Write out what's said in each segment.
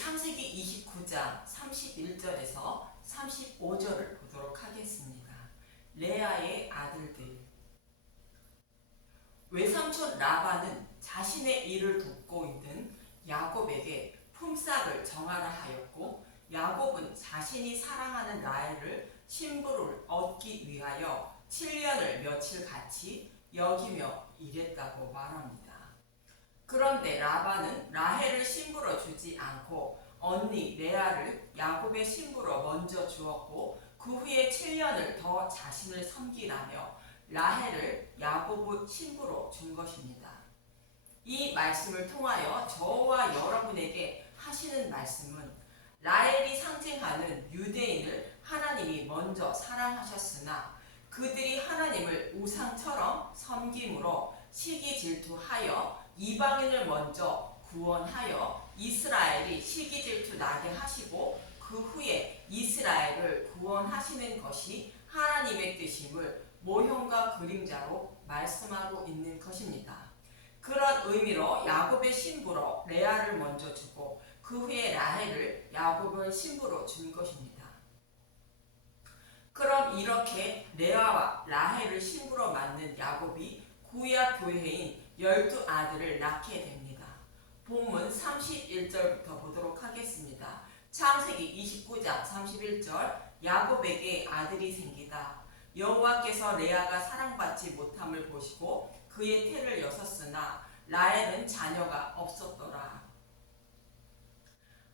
창세기 29장 31절에서 35절을 보도록 하겠습니다. 레아의 아들들. 외삼촌 라반은 자신의 일을 돕고 있는 야곱에게 품삯을 정하라 하였고, 야곱은 자신이 사랑하는 라헬을 신부를 얻기 위하여 7년을 며칠 같이 여기며 일했다고 말합니다. 그런데 라반은 라헬을 신부로 주지 않고 언니 레아를 야곱의 신부로 먼저 주었고, 그 후에 7년을 더 자신을 섬기라며 라헬을 야곱의 신부로 준 것입니다. 이 말씀을 통하여 저와 여러분에게 하시는 말씀은, 라헬이 상징하는 유대인을 하나님이 먼저 사랑하셨으나 그들이 하나님을 우상처럼 섬김으로 시기 질투하여 이방인을 먼저 구원하여 이스라엘이 시기 질투 나게 하시고 그 후에 이스라엘을 구원하시는 것이 하나님의 뜻임을 모형과 그림자로 말씀하고 있는 것입니다. 그런 의미로 야곱의 신부로 레아를 먼저 주고 그 후에 라헬을 야곱의 신부로 준 것입니다. 그럼 이렇게 레아와 라헬을 신부로 맞는 야곱이 구약 교회인 12아들을 낳게 됩니다. 본문 31절부터 보도록 하겠습니다. 창세기 29장 31절. 야곱에게 아들이 생기다. 여호와께서 레아가 사랑받지 못함을 보시고 그의 태를 여섰으나 라헬은 자녀가 없었더라.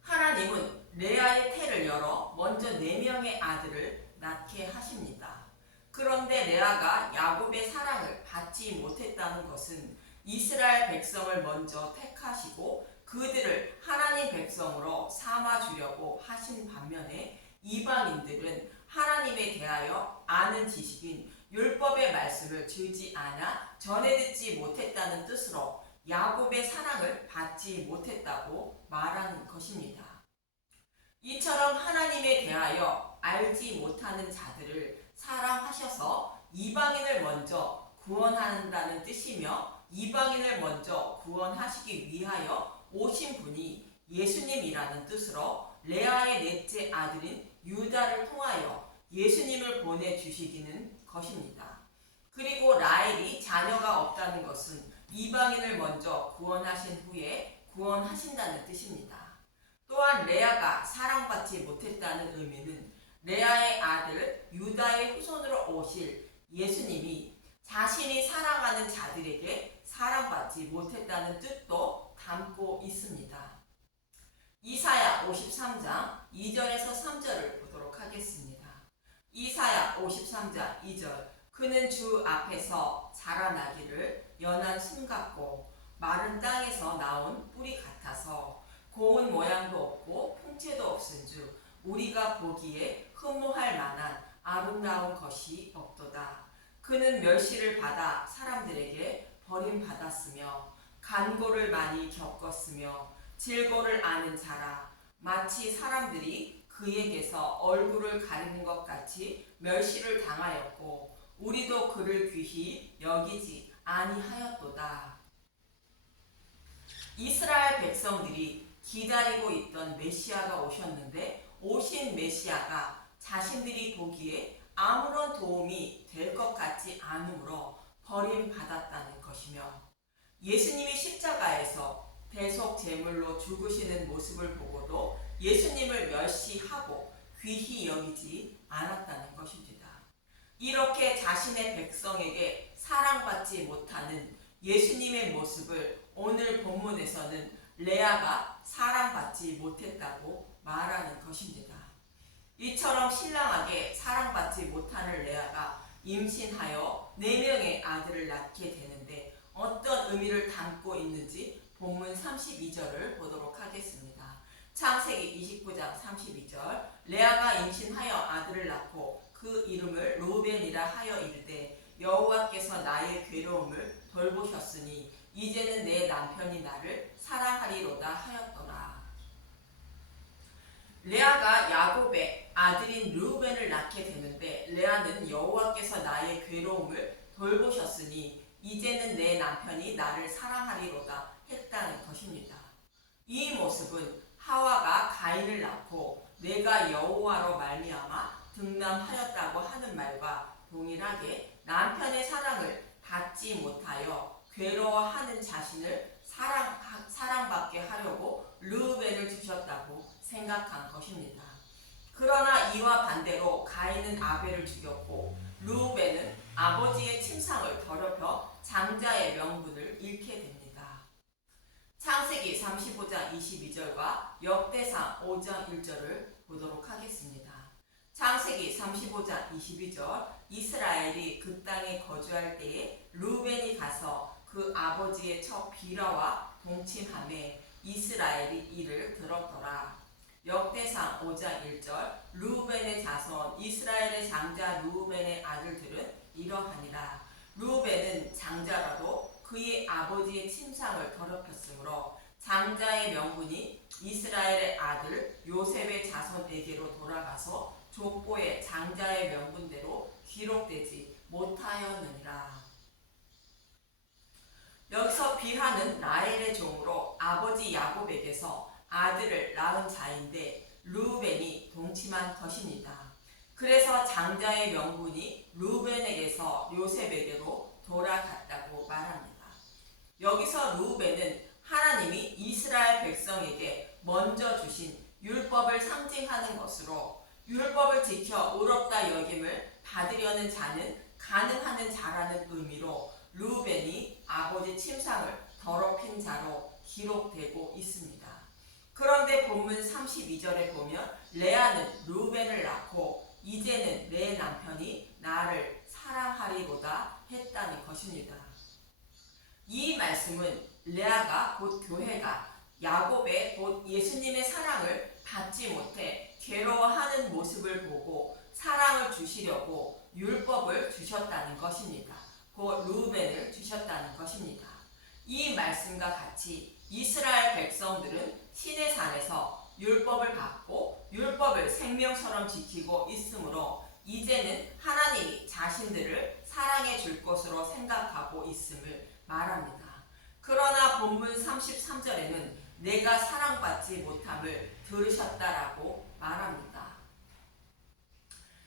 하나님은 레아의 태를 열어 먼저 4명의 아들을 낳게 하십니다. 그런데 레아가 야곱의 사랑을 받지 못했다는 것은 이스라엘 백성을 먼저 택하시고 그들을 하나님 백성으로 삼아주려고 하신 반면에, 이방인들은 하나님에 대하여 아는 지식인 율법의 말씀을 주지 않아 전해 듣지 못했다는 뜻으로 야곱의 사랑을 받지 못했다고 말하는 것입니다. 이처럼 하나님에 대하여 알지 못하는 자들을 사랑하셔서 이방인을 먼저 구원한다는 뜻이며, 이방인을 먼저 구원하시기 위하여 오신 분이 예수님이라는 뜻으로 레아의 넷째 아들인 유다를 통하여 예수님을 보내주시기는 것입니다. 그리고 라헬이 자녀가 없다는 것은 이방인을 먼저 구원하신 후에 구원하신다는 뜻입니다. 또한 레아가 사랑받지 못했다는 의미는 레아의 아들 유다의 후손으로 오실 예수님이 자신이 사랑하는 자들에게 사랑받지 못했다는 뜻도 담고 있습니다. 이사야 53장 2절에서 3절을 보도록 하겠습니다. 이사야 53장 2절. 그는 주 앞에서 자라나기를 연한 순 같고 마른 땅에서 나온 뿌리 같아서 고운 모양도 없고 풍채도 없은즉 우리가 보기에 흠모할 만한 아름다운 것이 없도다. 그는 멸시를 받아 사람들에게 버림받았으며 간고를 많이 겪었으며 질고를 아는 자라. 마치 사람들이 그에게서 얼굴을 가리는 것 같이 멸시를 당하였고 우리도 그를 귀히 여기지 아니하였도다. 이스라엘 백성들이 기다리고 있던 메시아가 오셨는데, 오신 메시아가 자신들이 보기에 아무런 도움이 될 것 같지 않으므로 버림받았다는 것이며, 예수님이 십자가에서 대속 제물로 죽으시는 모습을 보고도 예수님을 멸시하고 귀히 여기지 않았다는 것입니다. 이렇게 자신의 백성에게 사랑받지 못하는 예수님의 모습을 오늘 본문에서는 레아가 사랑받지 못했다고 말하는 것입니다. 이처럼 신랑에게 사랑받지 못하는 레아가 임신하여 4명의 아들을 낳게 되는데, 어떤 의미를 담고 있는지 본문 32절을 보도록 하겠습니다. 창세기 29장 32절. 레아가 임신하여 아들을 낳고 그 이름을 루벤이라 하여 이르되 여호와께서 나의 괴로움을 돌보셨으니 이제는 내 남편이 나를 사랑하리로다 하였더라. 레아가 야곱의 아들인 르우벤을 낳게 되는데, 레아는 여호와께서 나의 괴로움을 돌보셨으니 이제는 내 남편이 나를 사랑하리로다 했다는 것입니다. 이 모습은 하와가 가인을 낳고 내가 여호와로 말미암아 등남하였다고 하는 말과 동일하게 남편의 사랑을 받지 못하여 괴로워하는 자신을 사랑받게 하려고 르우벤을 주셨다고 생각한 것입니다. 그러나 이와 반대로 가인은 아벨을 죽였고 르우벤은 아버지의 침상을 더럽혀 장자의 명분을 잃게 됩니다. 창세기 35장 22절과 역대상 5장 1절을 보도록 하겠습니다. 창세기 35장 22절 이스라엘이 그 땅에 거주할 때에 르우벤이 가서 그 아버지의 첩 비라와 동침하매 이스라엘이 이를 들었더라. 역대상 5장 1절 르우벤의 자손 이스라엘의 장자 르우벤의 아들들은 이러하니라. 르우벤은 장자라도 그의 아버지의 침상을 더럽혔으므로 장자의 명분이 이스라엘의 아들 요셉의 자손에게로 돌아가서 족보의 장자의 명분대로 기록되지 못하였느니라. 여기서 비하는 라헬의 종으로 아버지 야곱에게서 아들을 낳은 자인데 르우벤이 동침한 것입니다. 그래서 장자의 명분이 르우벤에게서 요셉에게로 돌아갔다고 말합니다. 여기서 르우벤은 하나님이 이스라엘 백성에게 먼저 주신 율법을 상징하는 것으로 율법을 지켜 의롭다 여김을 받으려는 자는 가능하는 자라는 의미로 르우벤이 아버지 침상을 더럽힌 자로 기록되고 있습니다. 그런데 본문 32절에 보면 레아는 르우벤을 낳고 이제는 내 남편이 나를 사랑하리로다 했다는 것입니다. 이 말씀은 레아가 곧 교회가 야곱의 곧 예수님의 사랑을 받지 못해 괴로워하는 모습을 보고 사랑을 주시려고 율법을 주셨다는 것입니다. 곧 르우벤을 주셨다는 것입니다. 이 말씀과 같이 이스라엘 백성들은 신의 산에서 율법을 받고 율법을 생명처럼 지키고 있으므로 이제는 하나님이 자신들을 사랑해 줄 것으로 생각하고 있음을 말합니다. 그러나 본문 33절에는 내가 사랑받지 못함을 들으셨다라고 말합니다.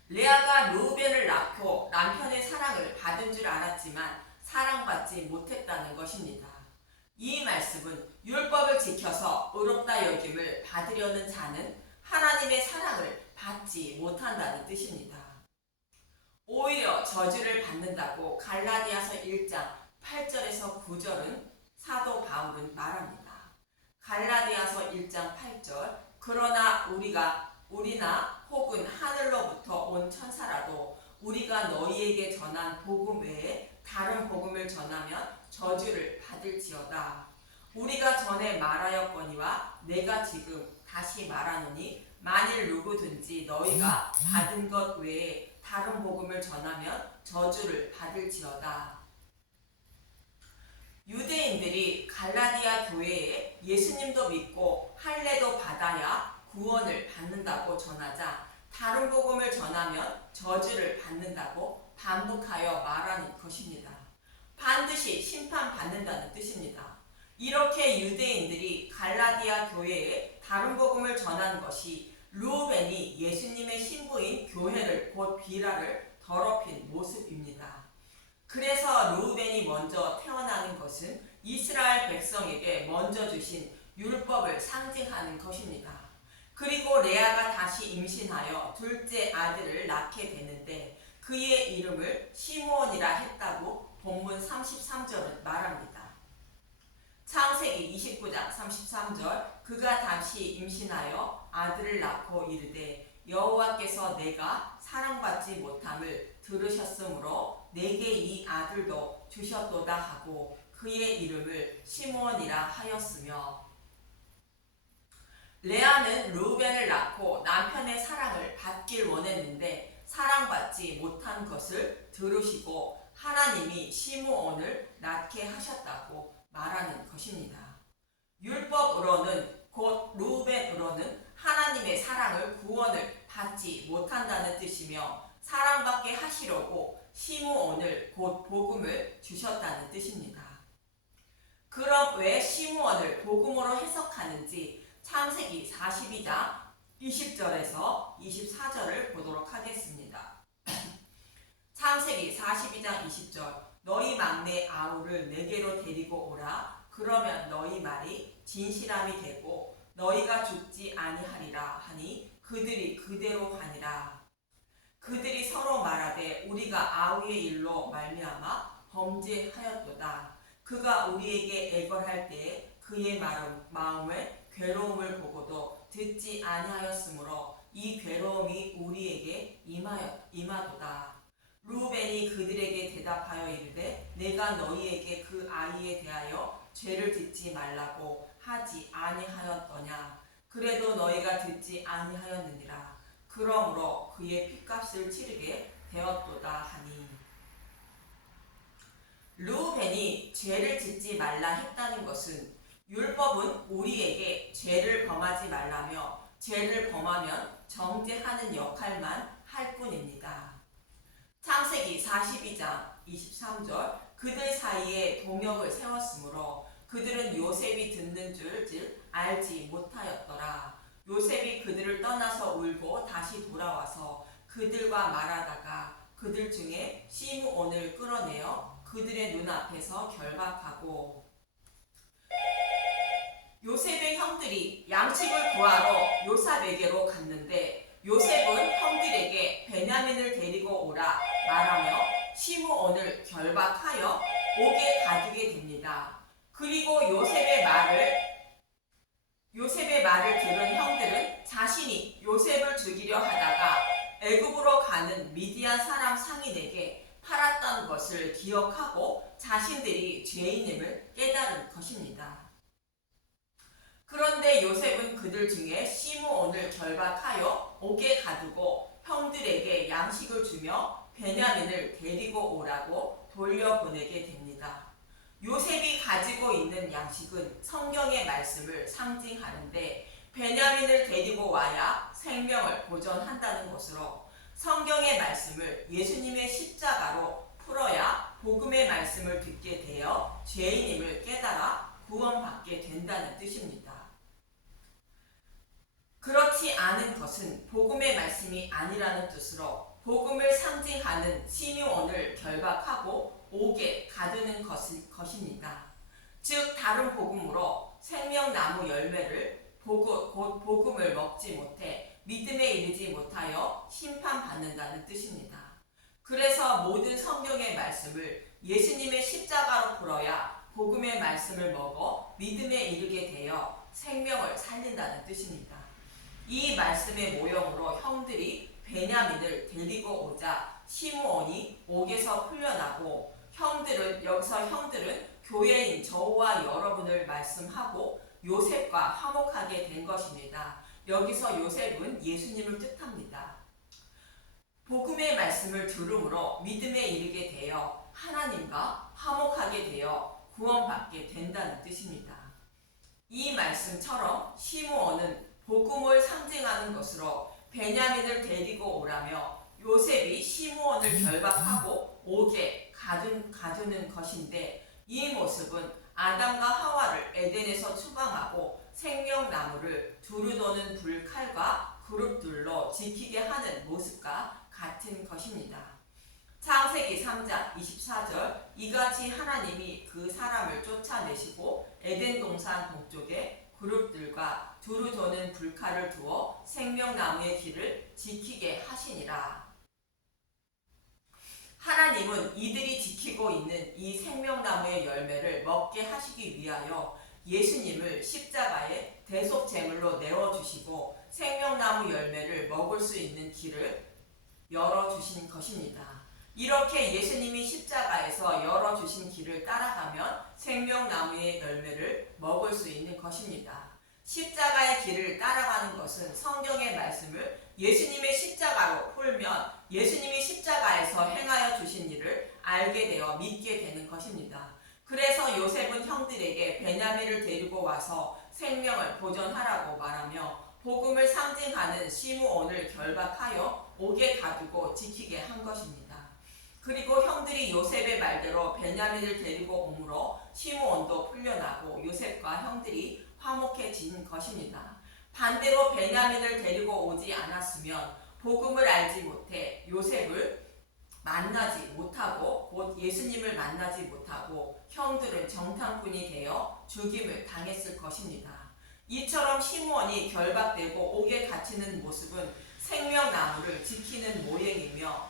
레아가 르우벤을 낳고 남편의 사랑을 받은 줄 알았지만 사랑받지 못했다는 것입니다. 이 말씀은 율법을 지켜서 의롭다 여김을 받으려는 자는 하나님의 사랑을 받지 못한다는 뜻입니다. 오히려 저주를 받는다고 갈라디아서 1장 8절에서 9절은 사도 바울은 말합니다. 갈라디아서 1장 8절 그러나 우리나 혹은 하늘로부터 온 천사라도 우리가 너희에게 전한 복음 외에 다른 복음을 전하면 저주를 받을지어다. 우리가 전에 말하였거니와 내가 지금 다시 말하노니 만일 누구든지 너희가 받은 것 외에 다른 복음을 전하면 저주를 받을지어다. 유대인들이 갈라디아 교회에 예수님도 믿고 할례도 받아야 구원을 받는다고 전하자 다른 복음을 전하면 저주를 받는다고 반복하여 말하는 것입니다. 반드시 심판받는다는 뜻입니다. 이렇게 유대인들이 갈라디아 교회에 다른 복음을 전한 것이 르우벤이 예수님의 신부인 교회를 곧 비라를 더럽힌 모습입니다. 그래서 르우벤이 먼저 태어나는 것은 이스라엘 백성에게 먼저 주신 율법을 상징하는 것입니다. 그리고 레아가 다시 임신하여 둘째 아들을 낳게 되는데 그의 이름을 시므온이라 했다고 본문 33절은 말합니다. 창세기 29장 33절 그가 다시 임신하여 아들을 낳고 이르되 여호와께서 내가 사랑받지 못함을 들으셨으므로 내게 이 아들도 주셨도다 하고 그의 이름을 시므온이라 하였으며 레아는 르우벤을 낳고 남편의 사랑을 받길 원했는데 사랑받지 못한 것을 들으시고 하나님이 시므온을 낳게 하셨다고 말하는 것입니다. 율법으로는 곧 르우벤으로는 하나님의 사랑을 구원을 받지 못한다는 뜻이며 사랑받게 하시려고 시므온을 곧 복음을 주셨다는 뜻입니다. 그럼 왜 시므온을 복음으로 해석하는지 창세기 42장 20절에서 24절을 보도록 하겠습니다. 창세기 42장 20절 너희 막내 아우를 내게로 데리고 오라. 그러면 너희 말이 진실함이 되고 너희가 죽지 아니하리라 하니 그들이 그대로 하니라. 그들이 서로 말하되 우리가 아우의 일로 말미암아 범죄하였도다. 그가 우리에게 애걸할 때에 그의 마음의 괴로움을 보고도 듣지 아니하였으므로 이 괴로움이 우리에게 임하도다. 루벤이 그들에게 대답하여 이르되 내가 너희에게 그 아이에 대하여 죄를 짓지 말라고 하지 아니하였더냐. 그래도 너희가 듣지 아니하였느니라. 그러므로 그의 핏값을 치르게 되었도다 하니. 루벤이 죄를 짓지 말라 했다는 것은 율법은 우리에게 죄를 범하지 말라며 죄를 범하면 정죄하는 역할만 할 뿐입니다. 창세기 42장 23절 그들 사이에 동역을 세웠으므로 그들은 요셉이 듣는 줄 알지 못하였더라. 요셉이 그들을 떠나서 울고 다시 돌아와서 그들과 말하다가 그들 중에 시므온을 끌어내어 그들의 눈앞에서 결박하고 요셉의 형들이 양식을 구하러 요셉에게로 갔는데 요셉은 형들에게 베냐민을 데리고 오라 말하며 시므온을 결박하여 옥에 가두게 됩니다. 그리고 요셉의 말을 들은 형들은 자신이 요셉을 죽이려 하다가 애굽으로 가는 미디안 사람 상인에게 팔았던 것을 기억하고 자신들이 죄인임을 깨달은 것입니다. 그런데 요셉은 그들 중에 시므온을 결박하여 옥에 가두고 형들에게 양식을 주며 베냐민을 데리고 오라고 돌려보내게 됩니다. 요셉이 가지고 있는 양식은 성경의 말씀을 상징하는데 베냐민을 데리고 와야 생명을 보존한다는 것으로 성경의 말씀을 예수님의 십자가로 풀어야 복음의 말씀을 듣게 되어 죄인임을 깨달아 구원받게 된다는 뜻입니다. 그렇지 않은 것은 복음의 말씀이 아니라는 뜻으로 복음을 상징하는 시므온을 결박하고 옥에 가두는 것입니다. 즉 다른 복음으로 생명나무 열매를 곧 복음을 먹지 못해 믿음에 이르지 못하여 심판받는다는 뜻입니다. 그래서 모든 성경의 말씀을 예수님의 십자가로 풀어야 복음의 말씀을 먹어 믿음에 이르게 되어 생명을 살린다는 뜻입니다. 이 말씀의 모형으로 형들이 베냐민을 데리고 오자 시므온이 옥에서 풀려나고 형들은 교회인 저와 여러분을 말씀하고 요셉과 화목하게 된 것입니다. 여기서 요셉은 예수님을 뜻합니다. 복음의 말씀을 들음으로 믿음에 이르게 되어 하나님과 화목하게 되어 구원받게 된다는 뜻입니다. 이 말씀처럼 시므온은 복음을 상징하는 것으로 베냐민을 데리고 오라며 요셉이 시므온을 결박하고 옥에 가두는 것인데 이 모습은 아담과 하와를 에덴에서 추방하고 생명나무를 두루 도는 불칼과 그룹들로 지키게 하는 모습과 같은 것입니다. 창세기 3장 24절 이같이 하나님이 그 사람을 쫓아내시고 에덴 동산 동쪽에 그룹들과 두루 도는 불칼을 두어 생명나무의 길을 지키게 하시니라. 하나님은 이들이 지키고 있는 이 생명나무의 열매를 먹게 하시기 위하여 예수님을 십자가에 대속제물로 내어주시고 생명나무 열매를 먹을 수 있는 길을 열어주신 것입니다. 이렇게 예수님이 십자가에서 열어주신 길을 따라가면 생명나무의 열매를 먹을 수 있는 것입니다. 십자가의 길을 따라가는 것은 성경의 말씀을 예수님의 십자가로 풀면 예수님이 십자가에서 행하여 주신 일을 알게 되어 믿게 되는 것입니다. 그래서 요셉은 형들에게 베냐민을 데리고 와서 생명을 보존하라고 말하며 복음을 상징하는 시므온을 결박하여 옥에 가두고 지키게 한 것입니다. 그리고 형들이 요셉의 말대로 베냐민을 데리고 오므로 시므온도 풀려나고 요셉과 형들이 화목해진 것입니다. 반대로 베냐민을 데리고 오지 않았으면 복음을 알지 못해 요셉을 만나지 못하고 곧 예수님을 만나지 못하고 형들은 정탐꾼이 되어 죽임을 당했을 것입니다. 이처럼 시므온이 결박되고 옥에 갇히는 모습은 생명나무를 지키는 모형이며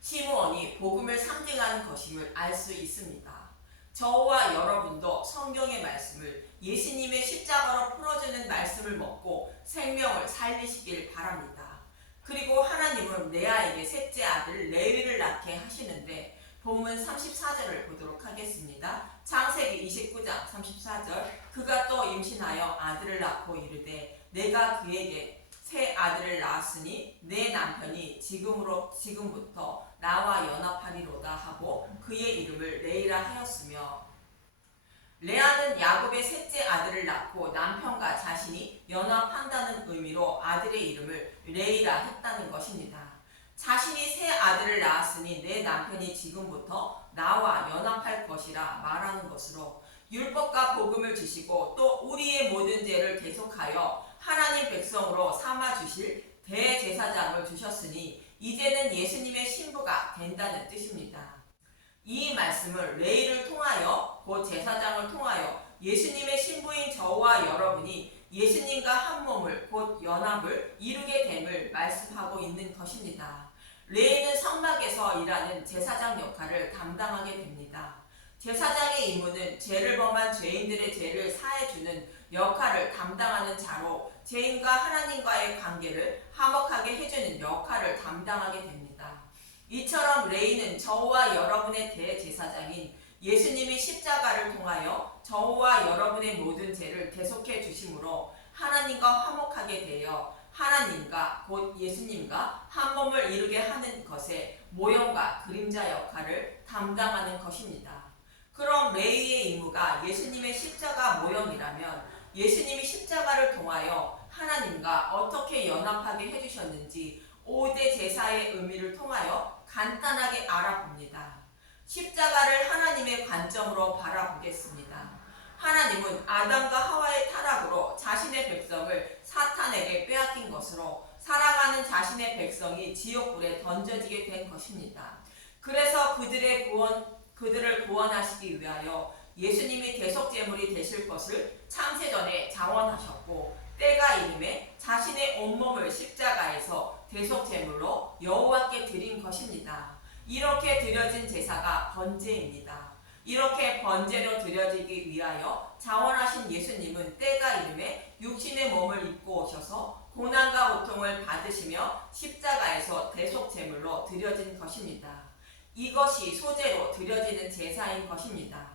시므온이 복음을 상징하는 것임을 알 수 있습니다. 저와 여러분도 성경의 말씀을 예수님의 십자가로 풀어주는 말씀을 먹고 생명을 살리시길 바랍니다. 그리고 하나님은 레아에게 셋째 아들 레위를 낳게 하시는데 본문 34절을 보도록 하겠습니다. 창세기 29장 34절 그가 또 임신하여 아들을 낳고 이르되 내가 그에게 새 아들을 낳았으니 내 남편이 지금부터 나와 연합하리로다 하고 그의 이름을 레이라 하였으며 레아는 야곱의 셋째 아들을 낳고 남편과 자신이 연합한다는 의미로 아들의 이름을 레이라 했다는 것입니다. 자신이 새 아들을 낳았으니 내 남편이 지금부터 나와 연합할 것이라 말하는 것으로 율법과 복음을 주시고 또 우리의 모든 죄를 계속하여 하나님 백성으로 삼아주실 대제사장을 주셨으니 이제는 예수님의 신부가 된다는 뜻입니다. 이 말씀을 레위를 통하여 곧 제사장을 통하여 예수님의 신부인 저와 여러분이 예수님과 한 몸을 곧 연합을 이루게 됨을 말씀하고 있는 것입니다. 레위는 성막에서 일하는 제사장 역할을 담당하게 됩니다. 제사장의 임무는 죄를 범한 죄인들의 죄를 사해주는 역할을 담당하는 자로 죄인과 하나님과의 관계를 화목하게 해주는 역할을 담당하게 됩니다. 이처럼 레위는 저와 여러분의 대제사장인 예수님이 십자가를 통하여 저와 여러분의 모든 죄를 대속해 주심으로 하나님과 화목하게 되어 하나님과 곧 예수님과 한 몸을 이루게 하는 것의 모형과 그림자 역할을 담당하는 것입니다. 그럼 레위의 임무가 예수님의 십자가 모형이라면 예수님이 십자가를 통하여 하나님과 어떻게 연합하게 해주셨는지 5대 제사의 의미를 통하여 간단하게 알아봅니다. 십자가를 하나님의 관점으로 바라보겠습니다. 하나님은 아담과 하와의 타락으로 자신의 백성을 사탄에게 빼앗긴 것으로 사랑하는 자신의 백성이 지옥불에 던져지게 된 것입니다. 그래서 그들을 구원하시기 위하여 예수님이 대속제물이 되실 것을 창세전에 장원하셨고 때가 이름에 자신의 온몸을 십자가에서 대속제물로 여호와께 드린 것입니다. 이렇게 드려진 제사가 번제입니다. 이렇게 번제로 드려지기 위하여 자원하신 예수님은 때가 이름에 육신의 몸을 입고 오셔서 고난과 고통을 받으시며 십자가에서 대속제물로 드려진 것입니다. 이것이 소재로 드려지는 제사인 것입니다.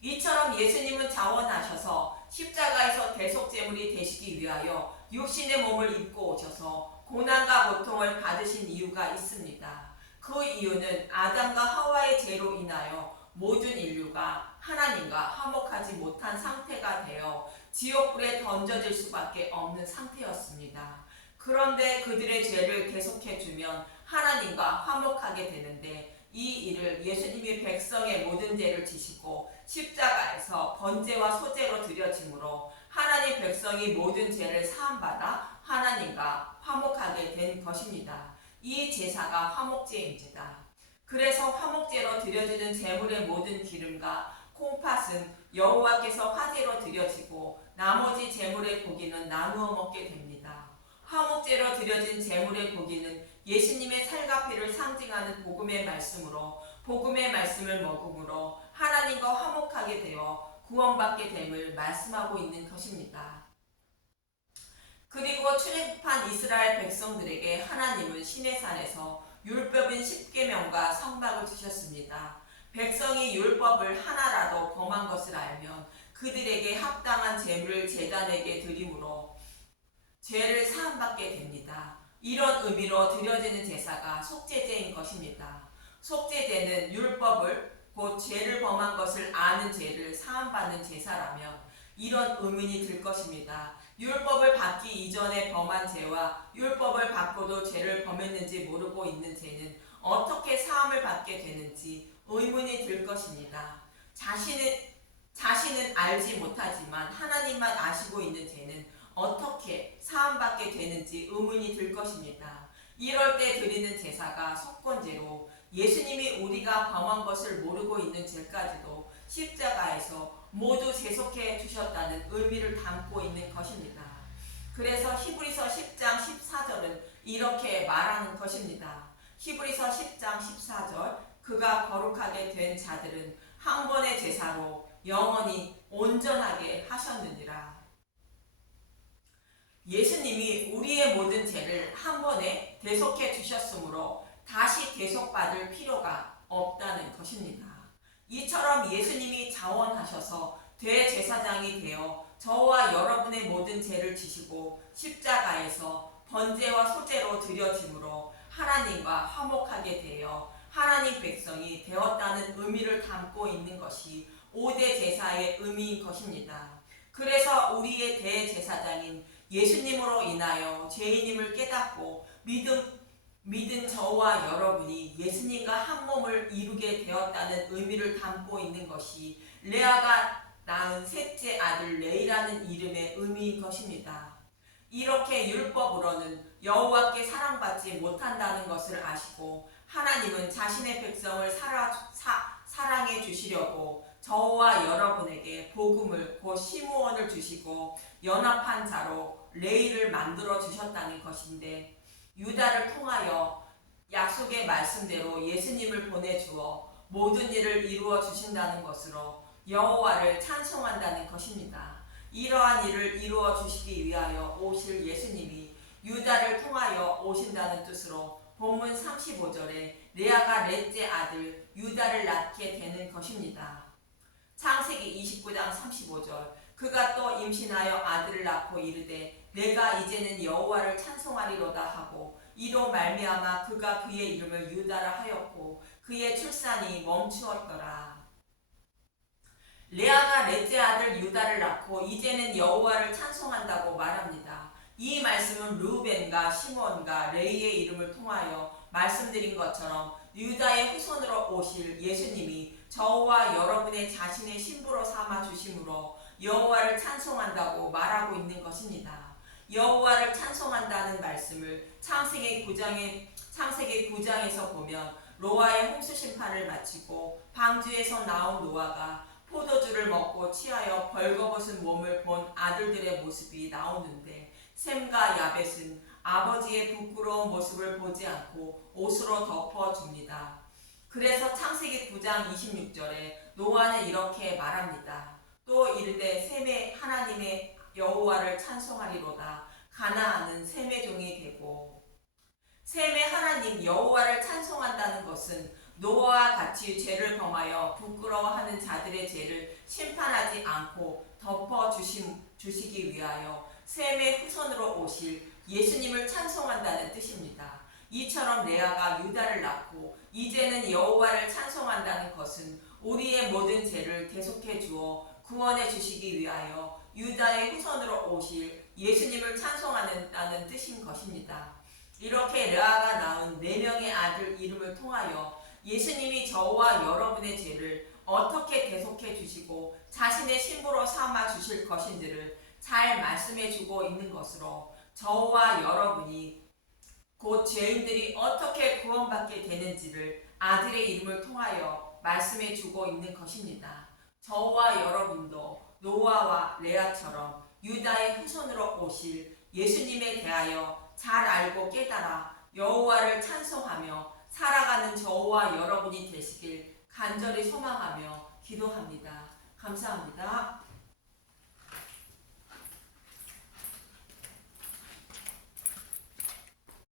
이처럼 예수님은 자원하셔서 십자가에서 대속제물이 되시기 위하여 육신의 몸을 입고 오셔서 고난과 고통을 받으신 이유가 있습니다. 그 이유는 아담과 하와의 죄로 인하여 모든 인류가 하나님과 화목하지 못한 상태가 되어 지옥불에 던져질 수밖에 없는 상태였습니다. 그런데 그들의 죄를 계속해주면 하나님과 화목하게 되는데 이 일을 예수님이 백성의 모든 죄를 지시고 십자가에서 번제와 소제로 드려짐으로 하나님 백성이 모든 죄를 사함받아 하나님과 화목하게 된 것입니다. 이 제사가 화목제입니다. 그래서 화목제로 드려지는 제물의 모든 기름과 콩팥은 여호와께서 화제로 드려지고 나머지 제물의 고기는 나누어 먹게 됩니다. 화목제로 드려진 제물의 고기는 예수님의 살과 피를 상징하는 복음의 말씀으로 복음의 말씀을 먹음으로 하나님과 화목하게 되어 구원받게 됨을 말씀하고 있는 것입니다. 그리고 출애굽한 이스라엘 백성들에게 하나님은 시내산에서 율법인 십계명과 성막을 주셨습니다. 백성이 율법을 하나라도 범한 것을 알면 그들에게 합당한 제물을 제단에게 드림으로 죄를 사함받게 됩니다. 이런 의미로 드려지는 제사가 속죄제인 것입니다. 속죄제는 율법을 곧 죄를 범한 것을 아는 죄를 사함받는 제사라면 이런 의문이 들 것입니다. 율법을 받기 이전에 범한 죄와 율법을 받고도 죄를 범했는지 모르고 있는 죄는 어떻게 사함을 받게 되는지 의문이 들 것입니다. 자신은 알지 못하지만 하나님만 아시고 있는 죄는 어떻게 사함받게 되는지 의문이 들 것입니다. 이럴 때 드리는 제사가 속건제로 예수님이 우리가 범한 것을 모르고 있는 죄까지도 십자가에서 모두 제속해 주셨다는 의미를 담고 있는 것입니다. 그래서 히브리서 10장 14절은 이렇게 말하는 것입니다. 히브리서 10장 14절 그가 거룩하게 된 자들은 한 번의 제사로 영원히 온전하게 하셨느니라. 예수님이 우리의 모든 죄를 한 번에 대속해 주셨으므로 다시 대속받을 필요가 없다는 것입니다. 이처럼 예수님이 자원하셔서 대제사장이 되어 저와 여러분의 모든 죄를 지시고 십자가에서 번제와 소제로 드려짐으로 하나님과 화목하게 되어 하나님 백성이 되었다는 의미를 담고 있는 것이 5대 제사의 의미인 것입니다. 그래서 우리의 대제사장인 예수님으로 인하여 죄인임을 깨닫고 믿은 저와 여러분이 예수님과 한 몸을 이루게 되었다는 의미를 담고 있는 것이 레아가 낳은 셋째 아들 레이라는 이름의 의미인 것입니다. 이렇게 율법으로는 여호와께 사랑받지 못한다는 것을 아시고 하나님은 자신의 백성을 사랑해 주시려고 저와 여러분에게 복음을 곧 시므온을 주시고 연합한 자로 레이를 만들어 주셨다는 것인데 유다를 통하여 약속의 말씀대로 예수님을 보내주어 모든 일을 이루어 주신다는 것으로 여호와를 찬송한다는 것입니다. 이러한 일을 이루어 주시기 위하여 오실 예수님이 유다를 통하여 오신다는 뜻으로 본문 35절에 레아가 넷째 아들 유다를 낳게 되는 것입니다. 창세기 29장 35절 그가 또 임신하여 아들을 낳고 이르되 내가 이제는 여호와를 찬송하리로다 하고 이로 말미암아 그가 그의 이름을 유다라 하였고 그의 출산이 멈추었더라. 레아가 넷째 아들 유다를 낳고 이제는 여호와를 찬송한다고 말합니다. 이 말씀은 르우벤과 시몬과 레이의 이름을 통하여 말씀드린 것처럼 유다의 후손으로 오실 예수님이 저와 여러분의 자신의 신부로 삼아 주심으로 여호와를 찬송한다고 말하고 있는 것입니다. 여호와를 찬송한다는 말씀을 창세기 9장에서 보면 노아의 홍수 심판을 마치고 방주에서 나온 노아가 포도주를 먹고 취하여 벌거벗은 몸을 본 아들들의 모습이 나오는데 셈과 야벳은 아버지의 부끄러운 모습을 보지 않고 옷으로 덮어줍니다. 그래서 창세기 9장 26절에 노아는 이렇게 말합니다. 또 이르되 셈의 하나님의 여호와를 찬송하리로다. 가나안은 셈의 종이 되고. 셈의 하나님 여호와를 찬송한다는 것은 노아와 같이 죄를 범하여 부끄러워하는 자들의 죄를 심판하지 않고 덮어주시기 위하여 셈의 후손으로 오실 예수님을 찬송한다는 뜻입니다. 이처럼 레아가 유다를 낳고 이제는 여호와를 찬송한다는 것은 우리의 모든 죄를 대속해 주어 구원해 주시기 위하여 유다의 후손으로 오실 예수님을 찬송한다는 뜻인 것입니다. 이렇게 레아가 낳은 4명의 아들 이름을 통하여 예수님이 저와 여러분의 죄를 어떻게 대속해 주시고 자신의 신부로 삼아 주실 것인지를 잘 말씀해 주고 있는 것으로 저와 여러분이 곧 죄인들이 어떻게 구원받게 되는지를 아들의 이름을 통하여 말씀해 주고 있는 것입니다. 저와 여러분도 노아와 레아처럼 유다의 후손으로 오실 예수님에 대하여 잘 알고 깨달아 여호와를 찬송하며 살아가는 저와 여러분이 되시길 간절히 소망하며 기도합니다. 감사합니다.